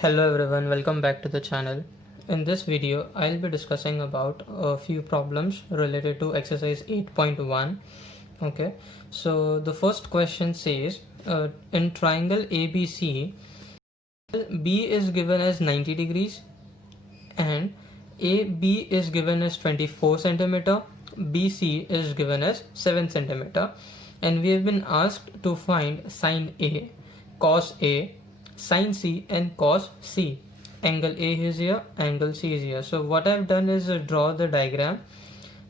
Hello everyone, welcome back to the channel. In this video, I'll be discussing about a few problems related to exercise 8.1. Okay, so the first question says, in triangle ABC, B is given as 90 degrees and AB is given as 24 centimeter, BC is given as 7 centimeter, and we have been asked to find sine A, cos A, sine C and cos C. Angle A is here, angle C is here. So what I've done is draw the diagram.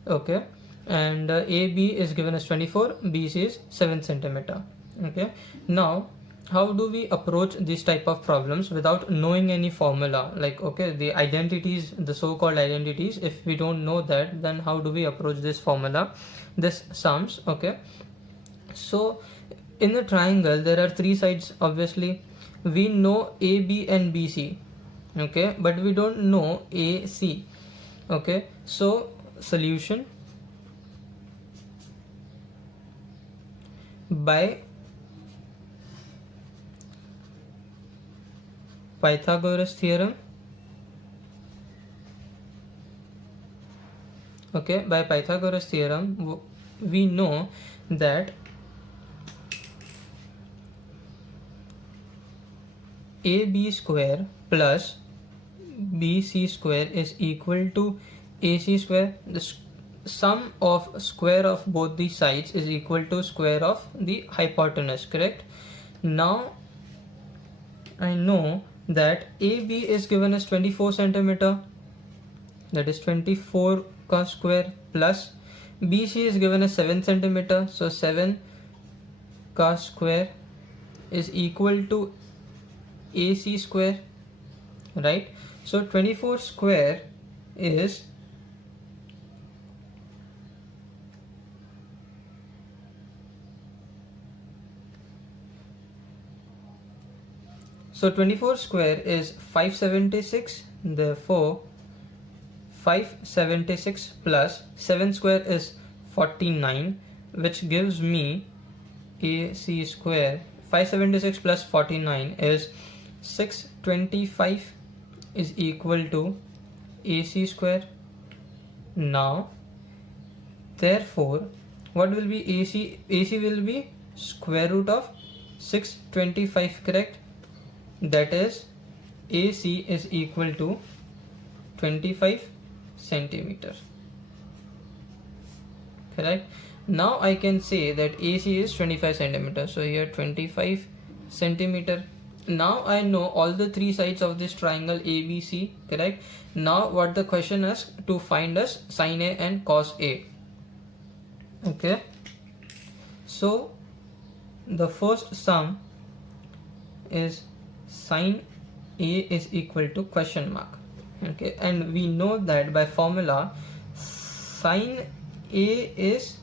Okay, and AB is given as 24, BC is 7 centimeter. Okay, now how do we approach these type of problems without knowing any formula? Like, okay, the identities, the so-called identities, if we don't know that, then how do we approach this formula, this sums? Okay, so in the triangle there are three sides. Obviously we know AB and BC, okay, but we don't know AC. Okay, so solution by Pythagoras theorem. Okay, by Pythagoras theorem we know that AB square plus BC square is equal to AC square. The sum of square of both the sides is equal to square of the hypotenuse, correct? Now I know that AB is given as 24 centimeter, that is 24 cos square, plus BC is given as 7 centimeter, so 7 cos square is equal to AC square, right? So 24 square is So 24 square is 576, therefore 576 plus 7 square is 49, which gives me AC square. 576 plus 49 is 625 is equal to AC square. Now therefore what will be AC? AC will be square root of 625, correct? That is AC is equal to 25 centimeter, correct? Now I can say that AC is 25 centimeter, so here 25 centimeter. Now I know all the three sides of this triangle ABC, correct? Now what the question is to find us sine A and cos A. Okay, so the first sum is sine A is equal to question mark. Okay, and we know that by formula sine A is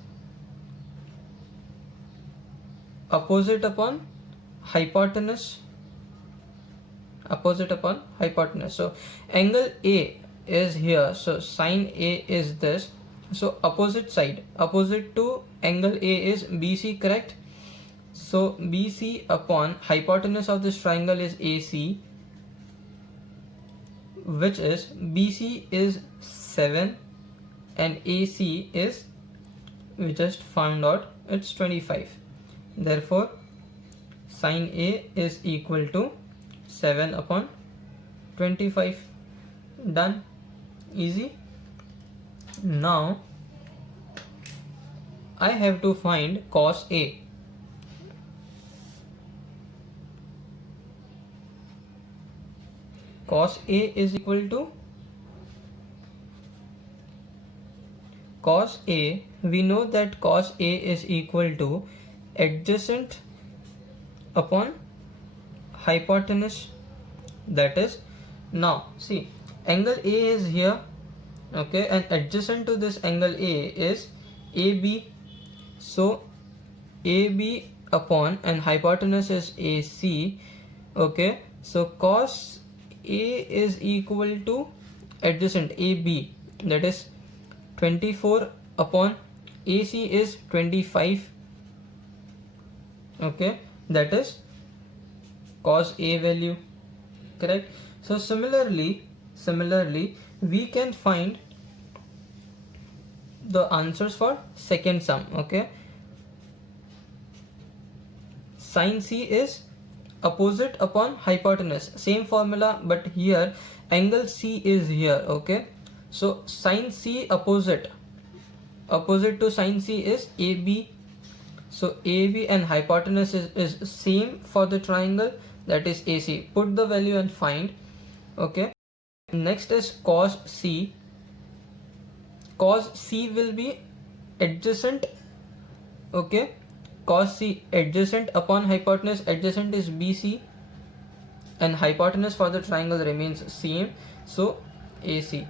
opposite upon hypotenuse, opposite upon hypotenuse. So angle A is here, so sine A is this, so opposite side, opposite to angle A is BC, correct? So BC upon hypotenuse of this triangle is AC, which is BC is 7 and AC is, we just found out, it's 25. Therefore sine A is equal to 7 upon 25. Done. Easy. Now I have to find cos A. Cos A is equal to cos A. We know that cos A is equal to adjacent upon hypotenuse. That is, now see, angle A is here, okay, and adjacent to this angle A is AB. So AB upon and hypotenuse is AC. Okay, so cos A is equal to adjacent AB, that is 24 upon AC is 25. Okay, that is cos A value. correct? So similarly we can find the answers for second sum. Okay, sin C is opposite upon hypotenuse, same formula, but here angle C is here. Okay, so sin C opposite to sin C is AB. So AB and hypotenuse is same for the triangle, that is AC. Put the value and find. Okay, next is cos C. Cos C will be adjacent. Okay, cos C adjacent upon hypotenuse, adjacent is BC, and hypotenuse for the triangle remains same, so AC.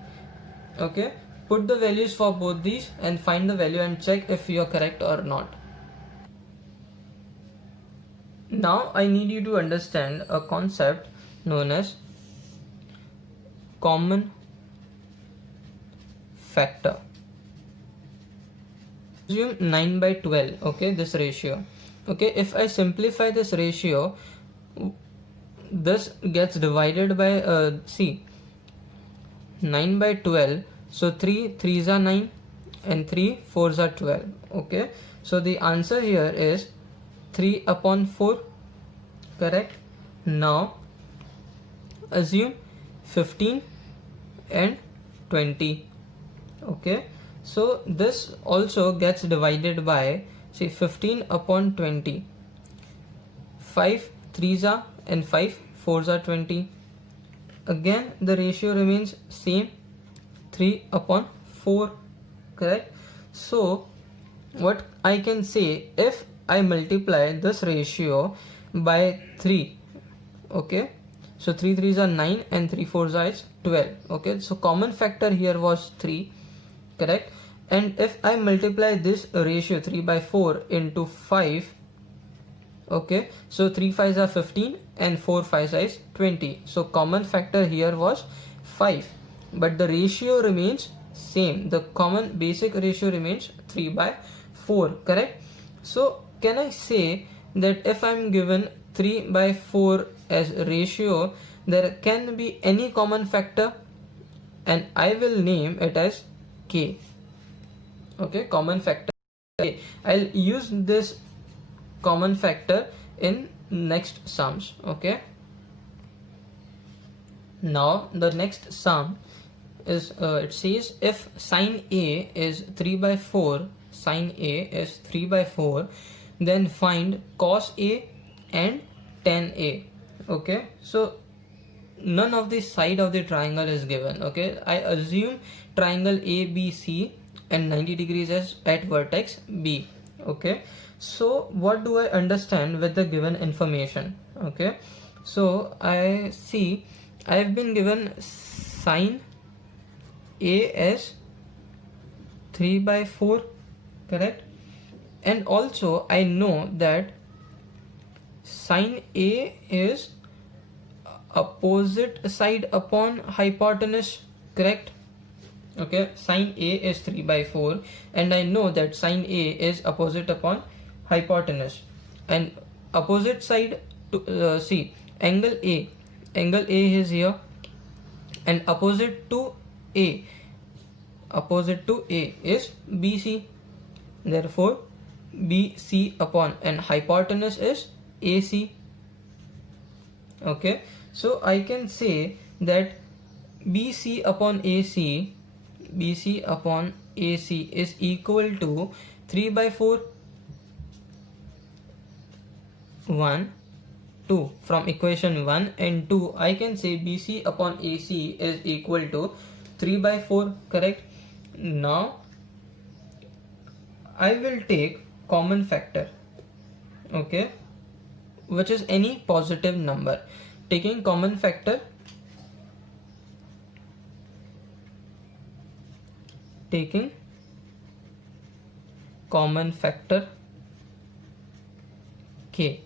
Okay, put the values for both these and find the value and check if you are correct or not. Now I need you to understand a concept known as common factor. Assume 9 by 12. Okay, this ratio. Okay, if I simplify this ratio, this gets divided by see, 9 by 12. So 3 3s are 9 and 3 4s are 12. Okay, so the answer here is 3 upon 4. Correct. Now assume 15 and 20. Okay, so this also gets divided by, say, 15 upon 20. 5 3s are and 5 4s are 20. Again the ratio remains same, 3 upon 4. Correct. So what I can say, if I multiply this ratio by 3, okay, so 3 3s are 9 and 3 4s are 12. Okay, so common factor here was 3. Correct. And if I multiply this ratio 3 by 4 into 5, okay, so 3 5s are 15 and 4 5s is 20. So common factor here was 5, but the ratio remains same. The common basic ratio remains 3 by 4. Correct. So can I say that if I'm given 3 by 4 as ratio, there can be any common factor, and I will name it as K. Okay, common factor K. I'll use this common factor in next sums. Okay, now the next sum is it says if sin A is 3 by 4, sin A is 3 by 4, then find cos A and tan A. Okay, so none of the side of the triangle is given. Okay, I assume triangle ABC and 90 degrees as at vertex B. Okay, so what do I understand with the given information? Okay, so I see I have been given sin A as 3 by 4. Correct. And also I know that sin A is opposite side upon hypotenuse. Correct. Okay, sin A is 3 by 4, and I know that sin A is opposite upon hypotenuse, and opposite side to see angle A is here, and opposite to A is BC. Therefore BC upon and hypotenuse is AC. Okay, so I can say that BC upon AC is equal to 3 by 4. 1 2. From equation 1 and 2 I can say BC upon AC is equal to 3 by 4. Correct. Now I will take common factor, okay, which is any positive number. Taking common factor, K,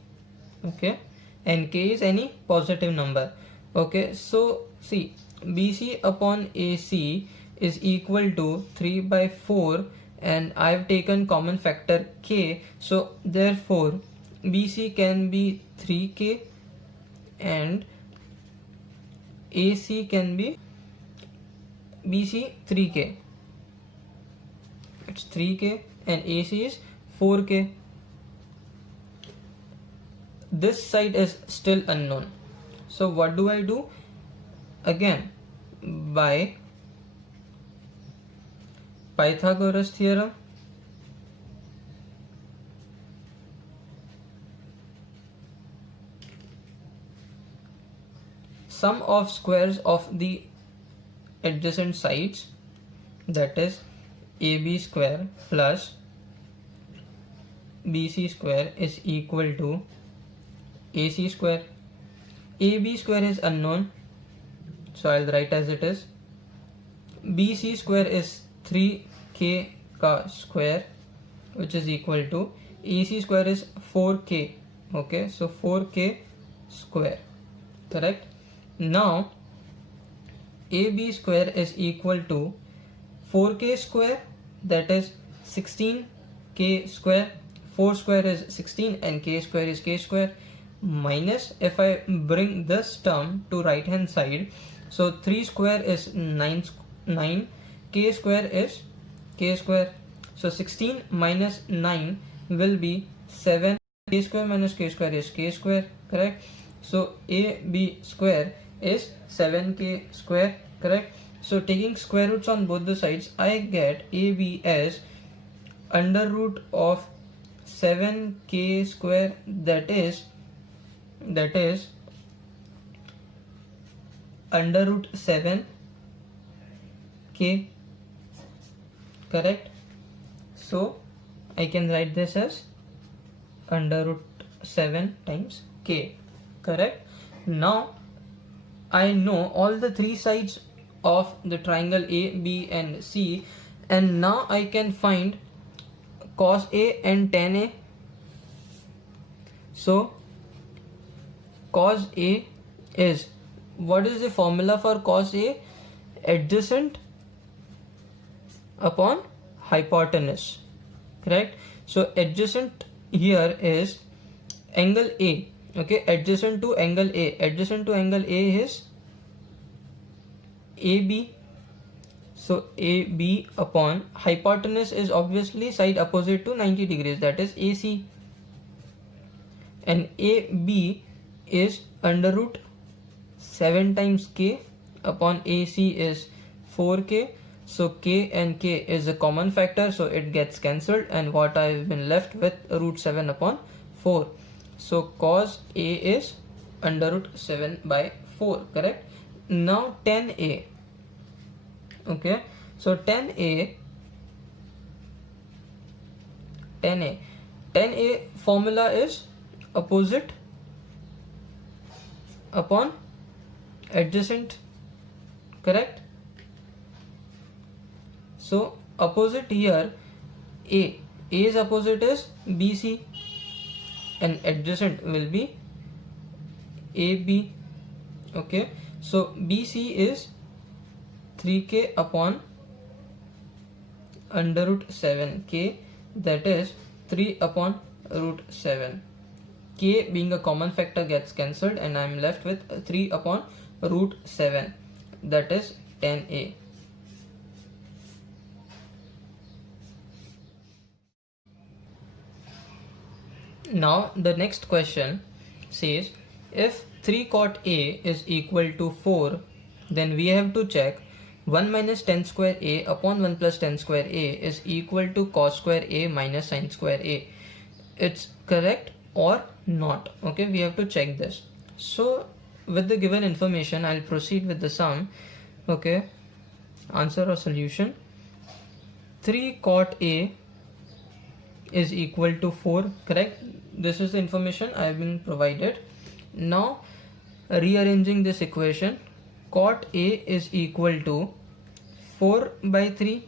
okay, and K is any positive number. Okay, so see, BC upon AC is equal to 3 by 4, and I've taken common factor K, so therefore BC can be 3K and AC can be BC 3K. It's 3K and AC is 4K. This side is still unknown. So what do I do? Again, by Pythagoras theorem, sum of squares of the adjacent sides, that is AB square plus BC square is equal to AC square. AB square is unknown, so I'll write as it is. BC square is 3K ka square, which is equal to AC square is 4K. Okay, so 4K square, correct? Now AB square is equal to 4K square, that is 16K square. 4 square is 16 and K square is K square, minus, if I bring this term to right hand side, so 3 square is 9, K square is K square, so 16 minus 9 will be 7, K square minus K square is K square, correct? So AB square is 7K square, correct? So taking square roots on both the sides, I get AB as under root of 7K square, that is under root 7K, correct? So I can write this as under root 7 times K, correct? Now I know all the three sides of the triangle A, B and C, and now I can find cos A and tan A. So cos A is, what is the formula for cos A? Adjacent upon hypotenuse, correct? So adjacent here is angle A, okay? Adjacent to angle A, adjacent to angle A is AB. So AB upon hypotenuse is obviously side opposite to 90 degrees, that is AC, and AB is under root 7 times K upon AC is 4K. So K and K is a common factor, so it gets cancelled, and what I've been left with root 7 upon 4. So cos A is under root 7 by 4, correct? Now tan A, okay? So tan A formula is opposite upon adjacent, correct? So opposite here, A's opposite is BC and adjacent will be AB, okay? So BC is 3K upon under root 7K, that is 3 upon root 7. K being a common factor gets cancelled, and I am left with 3 upon root 7, that is tan A. Now the next question says, if 3 cot A is equal to 4, then we have to check 1 minus tan square A upon 1 plus tan square A is equal to cos square A minus sin square A. It's correct or not, okay? We have to check this. So with the given information, I'll proceed with the sum, okay? Answer or solution. 3 cot A is equal to 4, correct? This is the information I have been provided. Now rearranging this equation, cot A is equal to 4 by 3.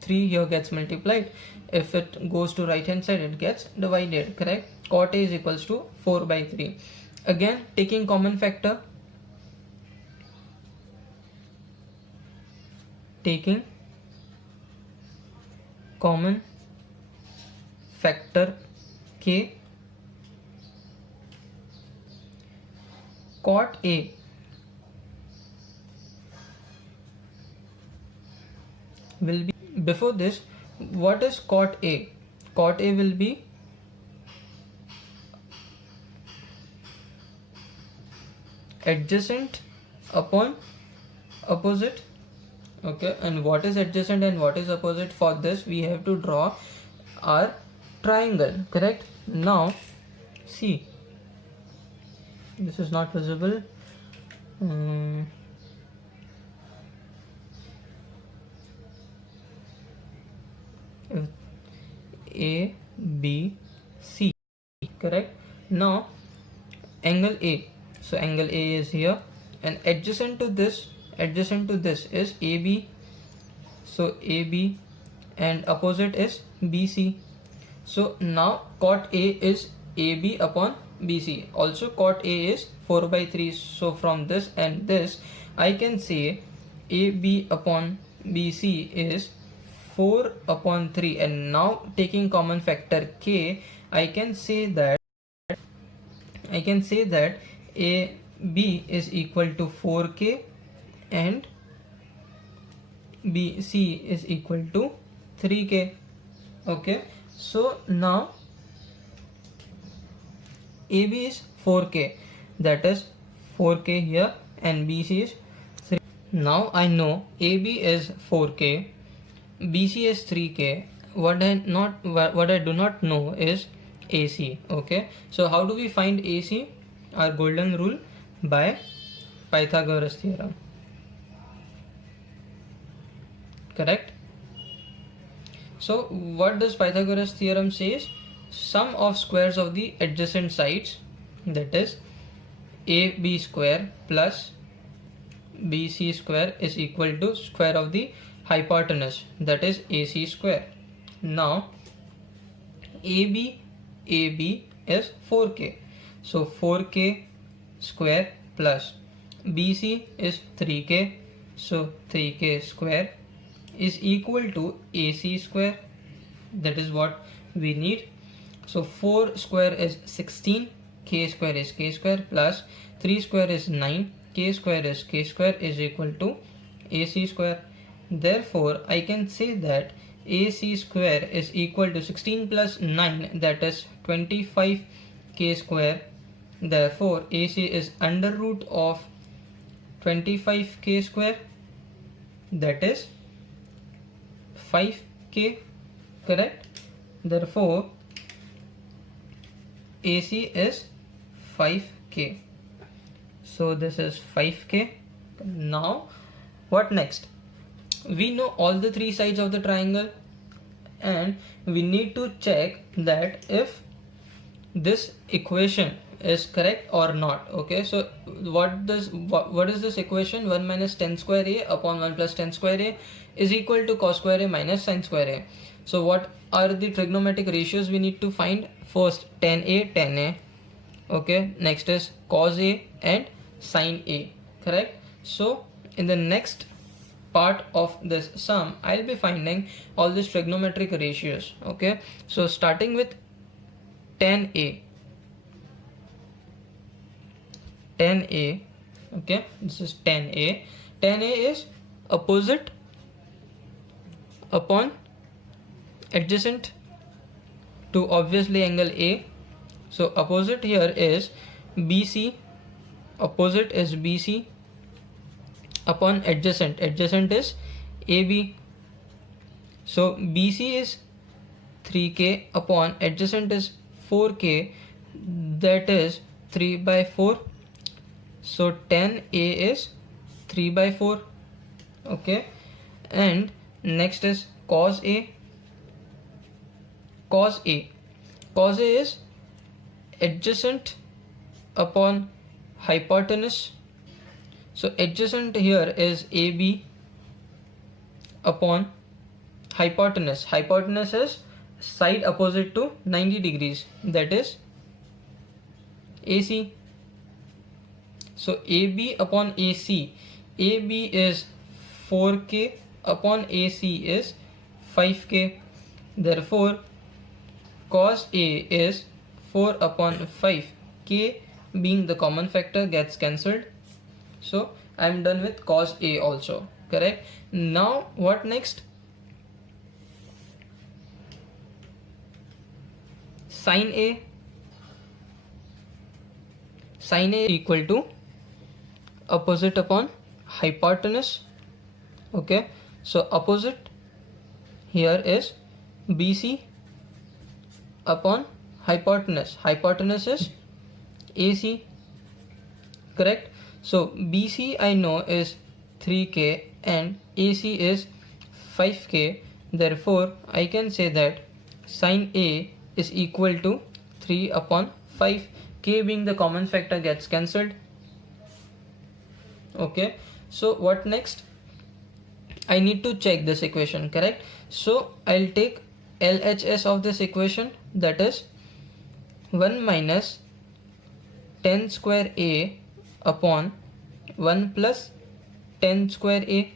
3 here gets multiplied. If it goes to right hand side, it gets divided, correct? Cot A is equals to 4 by 3. Again, taking common factor, taking common factor K, cot A will be, before this, what is cot A? Cot A will be adjacent upon opposite. Okay, and what is adjacent and what is opposite? For this we have to draw our triangle, correct? Now see, this is not visible. A, B, C, correct? Now angle A, so angle A is here, and adjacent to this is AB, so AB, and opposite is BC. So now cot A is AB upon BC. Also cot A is 4 by 3. So from this and this I can say AB upon BC is 4 upon 3, and now taking common factor K, I can say that AB is equal to 4K and BC is equal to 3K. Okay, so now AB is 4K, that is 4K here, and BC is 3. Now I know AB is 4K, BC is 3K. What I do not know is AC. Okay, so how do we find AC? Our golden rule by Pythagoras theorem, correct? So what does Pythagoras theorem says? Sum of squares of the adjacent sides, that is AB square plus BC square, is equal to square of the hypotenuse, that is AC square. Now AB is 4K, so 4K square plus BC is 3K, so 3K square is equal to AC square. That is what we need. So 4 square is 16, K square is K square, plus 3 square is 9, K square is K square, is equal to AC square. Therefore I can say that AC square is equal to 16 plus 9, that is 25 K square. Therefore AC is under root of 25 K square, that is 5K, correct? Therefore AC is 5K. So this is 5K. Now what next? We know all the three sides of the triangle, and we need to check that if this equation is correct or not. Okay, so what is this equation? 1 minus tan square A upon 1 plus tan square A is equal to cos square A minus sin square A. So what are the trigonometric ratios we need to find? First tan A. Okay, next is cos A and sin A, correct? So in the next part of this sum, I'll be finding all these trigonometric ratios. Okay, so starting with tan A. Okay, this is tan A. Tan A is opposite upon adjacent to obviously angle A. So opposite here is BC, opposite is BC upon adjacent is AB. So BC is 3K upon adjacent is 4K, that is 3 by 4. So tan A is 3 by 4. Okay, and next is cos A. Cos A is adjacent upon hypotenuse. So adjacent here is AB upon hypotenuse. Hypotenuse is side opposite to 90 degrees, that is AC. So AB upon AC, AB is 4K upon AC is 5K. Therefore cos A is 4 upon 5. K being the common factor gets cancelled. So I'm done with cos A also, correct? Now what next? sine A equal to opposite upon hypotenuse. Okay, so opposite here is BC upon hypotenuse. Hypotenuse is AC, correct? So BC I know is 3K and AC is 5K. Therefore I can say that sine A is equal to 3 upon 5. K being the common factor gets cancelled. Okay, so what next? I need to check this equation, correct? So I'll take LHS of this equation, that is 1 minus 10 square A upon 1 plus 10 square A,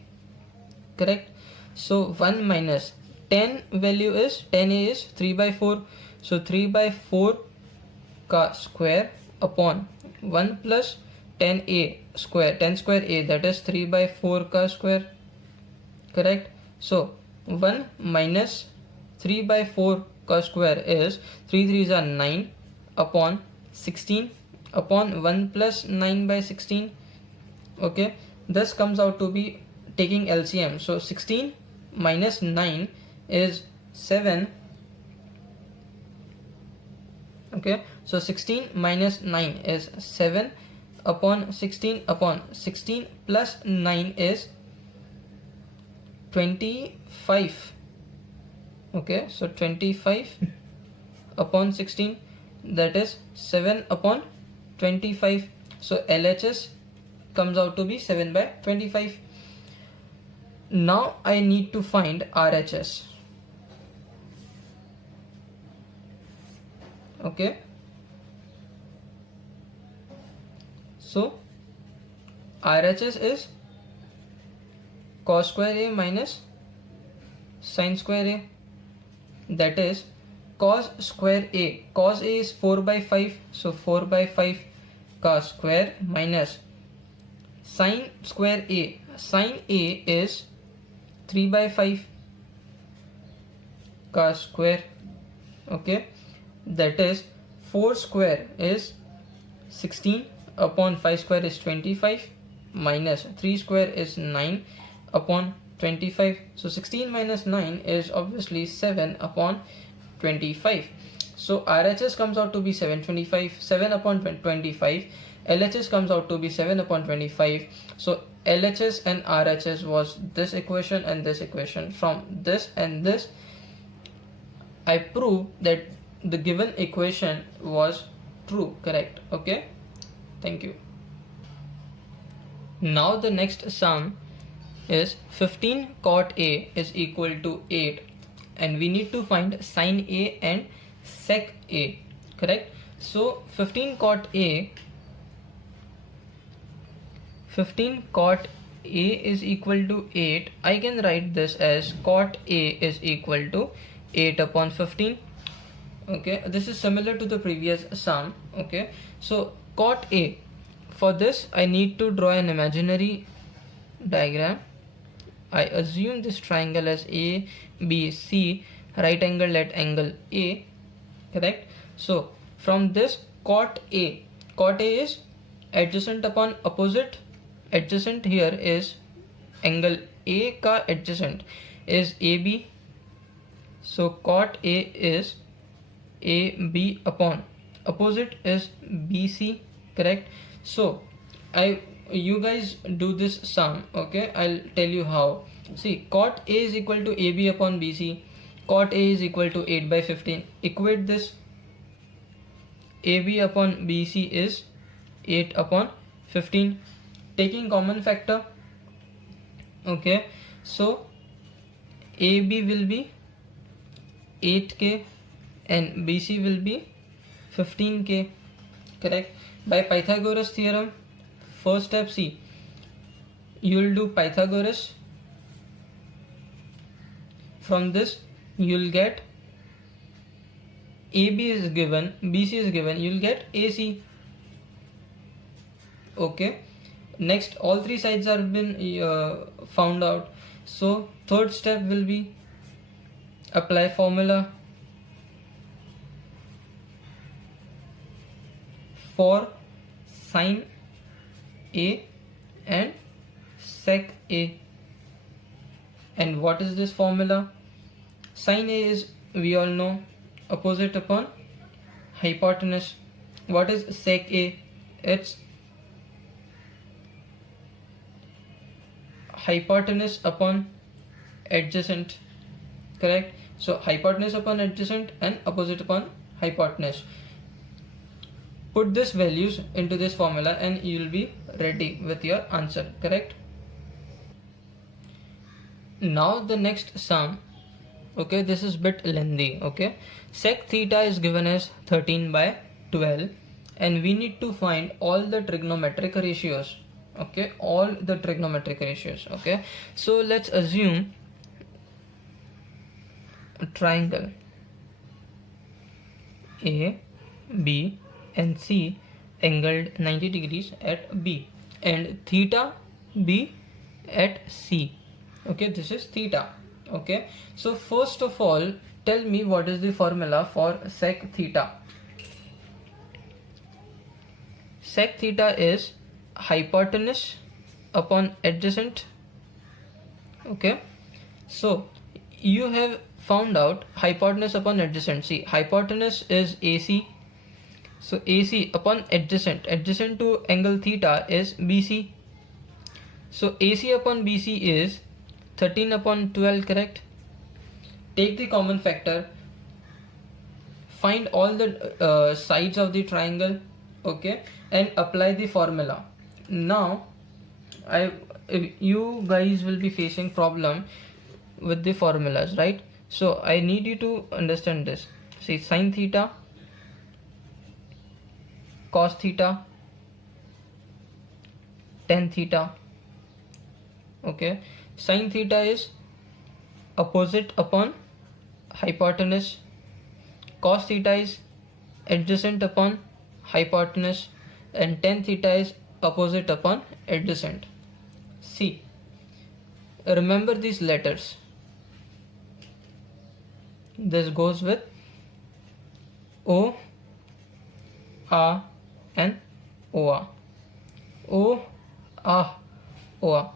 correct? So 1 minus 10 value is 10A is 3 by 4, so 3 by 4 ka square upon 1 plus 10A square, 10 square A, that is 3 by 4 ka square, correct? So 1 minus 3 by 4 ka square is 3 3s are 9 upon 16 upon 1 plus 9 by 16. Okay, this comes out to be taking LCM. So 16 minus 9 is 7. Okay, so 16 minus 9 is 7 upon 16 plus 9 is 25. Okay, so 25 upon 16, that is 7 upon 25. So LHS comes out to be 7 by 25. Now I need to find RHS. Okay, so RHS is cos square A minus sin square A, that is cos square A. Cos A is 4 by 5, so 4 by 5 cos square minus sin square A. Sin A is 3 by 5 cos square. Okay, that is 4 square is 16 upon 5 square is 25 minus 3 square is 9 upon 25. So 16 minus 9 is obviously 7 upon 25. So RHS comes out to be 725, 7 upon 25. LHS comes out to be 7 upon 25. So LHS and RHS was this equation and this equation. From this and this, I prove that the given equation was true, correct? Okay, thank you. Now the next sum is 15 cot A is equal to 8, and we need to find sin A and sec A, correct? So 15 cot A is equal to 8. I can write this as cot A is equal to 8 upon 15. Okay, this is similar to the previous sum. Okay, so cot A, for this I need to draw an imaginary diagram. I assume this triangle as A, B, C, right angle at angle A, correct? So from this cot A is adjacent upon opposite. Adjacent here is angle A ka adjacent is AB. So cot A is AB upon opposite is BC, correct? So you guys do this sum. Okay, I'll tell you how. See, cot A is equal to AB upon BC. Cot A is equal to 8 by 15. Equate this. AB upon BC is 8 upon 15. Taking common factor. Okay, so AB will be 8K and BC will be 15K, correct? By Pythagoras theorem, first step, see, you will do Pythagoras. From this you will get AB is given, BC is given, you will get AC. Okay, next all three sides have been found out. So third step will be apply formula. for sine A and sec A. And what is this formula? Sine A is, we all know, opposite upon hypotenuse. What is sec A? It's hypotenuse upon adjacent, correct? So hypotenuse upon adjacent and opposite upon hypotenuse. Put these values into this formula and you will be ready with your answer, correct? Now the next sum, okay, this is bit lengthy, okay. Sec theta is given as 13/12 and we need to find all the trigonometric ratios, okay, all the trigonometric ratios, okay. So let's assume a triangle A, B and C angled 90 degrees at B and theta B at C. Okay, this is theta. Okay, so first of all, tell me what is the formula for sec theta. Sec theta is hypotenuse upon adjacent. Okay, so you have found out hypotenuse upon adjacent. See, hypotenuse is AC, so AC upon adjacent, adjacent to angle theta is BC. So AC upon BC is 13/12, correct? Take the common factor, find all the sides of the triangle, okay, and apply the formula. Now you guys will be facing problem with the formulas, right? So I need you to understand this. See, sine theta, cos theta, tan theta. Okay, sine theta is opposite upon hypotenuse, cos theta is adjacent upon hypotenuse, and tan theta is opposite upon adjacent. See, remember these letters. This goes with O, A and OA. O, A, OA.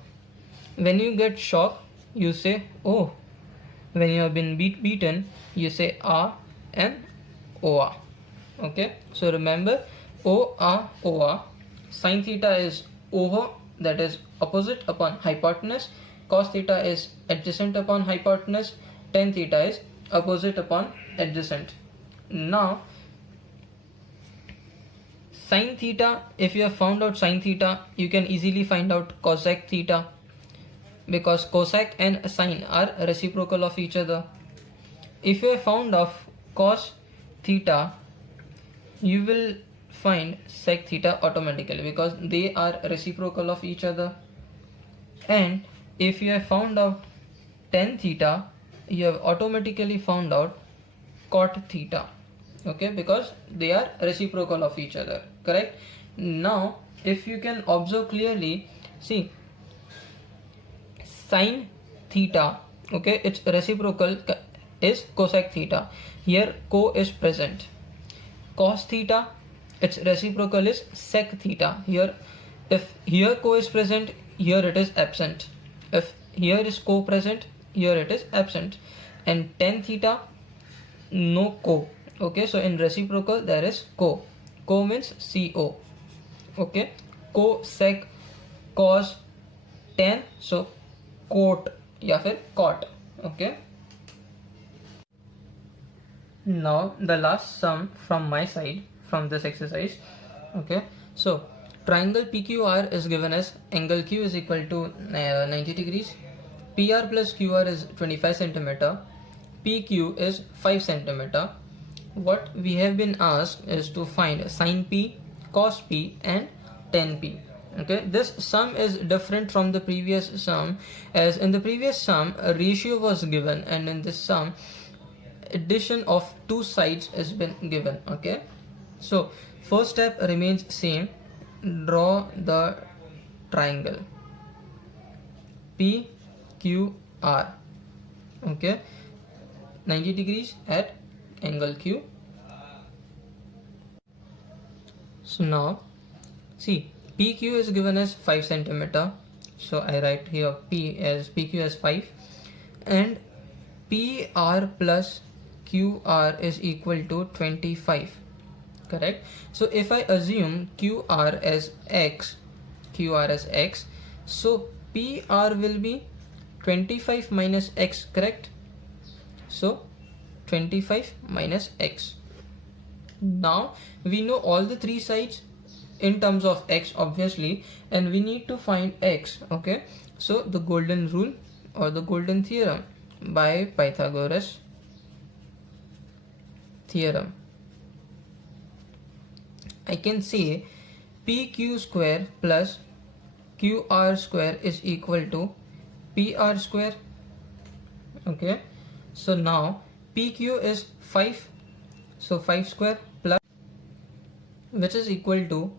When you get shocked, you say O. When you have been beaten, you say A and OA. Okay, so remember O, A, OA. Sine theta is over, that is opposite upon hypotenuse. Cos theta is adjacent upon hypotenuse. Tan theta is opposite upon adjacent. Now sine theta, if you have found out sine theta, you can easily find out cosec theta, because cosec and sine are reciprocal of each other. If you have found of cos theta, you will find sec theta automatically because they are reciprocal of each other. And if you have found out tan theta, you have automatically found out cot theta, okay, because they are reciprocal of each other, correct? Now if you can observe clearly, see, sine theta, okay, its reciprocal is cosec theta. Here co is present. Cos theta, its reciprocal is sec theta. Here, if here co is present, here it is absent. If here is co present, here it is absent. And tan theta, no co. Okay, so in reciprocal there is co. Co means CO. Okay, co, sec, cos, tan, so cot या फिर cot. Okay, now the last sum from my side from this exercise. Okay, so triangle PQR is given as angle Q is equal to 90 degrees, PR plus QR is 25 centimeter, PQ is 5 centimeter. What we have been asked is to find sin P, cos P and tan P. Okay, this sum is different from the previous sum, as in the previous sum a ratio was given and in this sum addition of two sides has been given. Okay, so first step remains same. Draw the triangle PQR, okay, 90 degrees at angle Q. So now see, PQ is given as 5 centimeter. So I write here PQ as 5, and PR plus QR is equal to 25. Correct? So if I assume QR as X, so PR will be 25 minus X, correct? So 25 minus X. Now we know all the three sides in terms of X obviously, and we need to find X. Okay, so the golden rule or the golden theorem by Pythagoras theorem, I can say PQ square plus QR square is equal to PR square. Okay, so now PQ is 5, so 5 square plus, which is equal to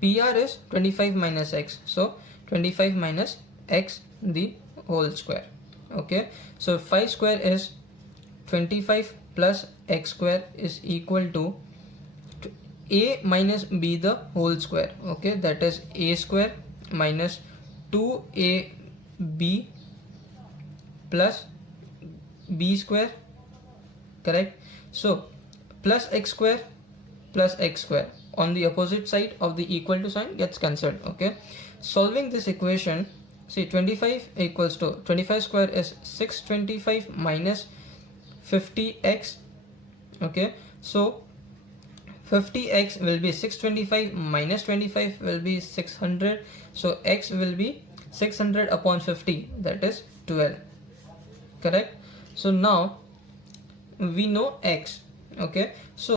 PR is 25 minus X, so 25 minus X the whole square. Okay, so 5 square is 25 plus X square is equal to A minus B the whole square. Okay, that is A square minus 2AB plus B square, correct? So plus X square on the opposite side of the equal to sign gets cancelled. Okay, solving this equation, see 25 equals to 25 square is 625 minus 50x. Okay, so 50x will be 625 minus 25 will be 600, so x will be 600 upon 50, that is 12, correct? So now we know x. Okay, so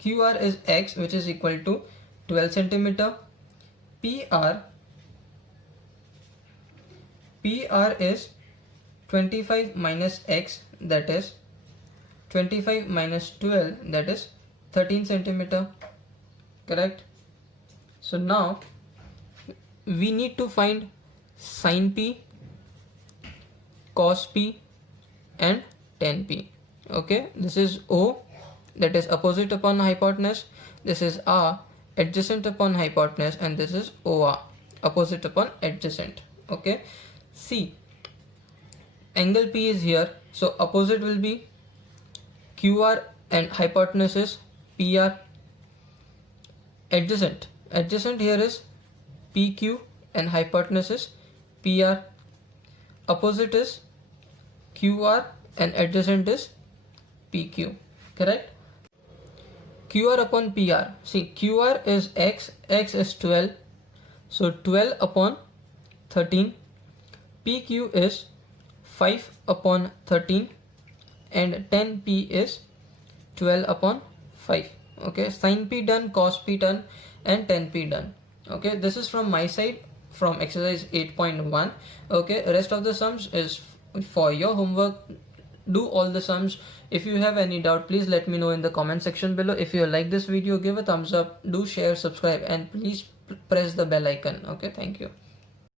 QR is x, which is equal to 12 centimeter. PR is 25 minus x, that is 25 minus 12, that is 13 centimeter, correct? So now we need to find sin P, cos P and tan P. Okay, this is O, that is opposite upon hypotenuse, this is R, adjacent upon hypotenuse, and this is OR, opposite upon adjacent. Okay, see, angle P is here, so opposite will be QR and hypotenuse is PR. Adjacent here is PQ and hypotenuse is PR. Opposite is QR and adjacent is PQ, correct? QR upon PR, see, QR is x is 12, so 12 upon 13. PQ is 5 upon 13 and 10P is 12 upon 5. Okay, sin P done, cos P done, and 10P done. Okay, this is from my side from exercise 8.1. Okay, rest of the sums is for your homework. Do all the sums. If you have any doubt, please let me know in the comment section below. If you like this video, give a thumbs up, do share, subscribe, and please press the bell icon. Okay, thank you.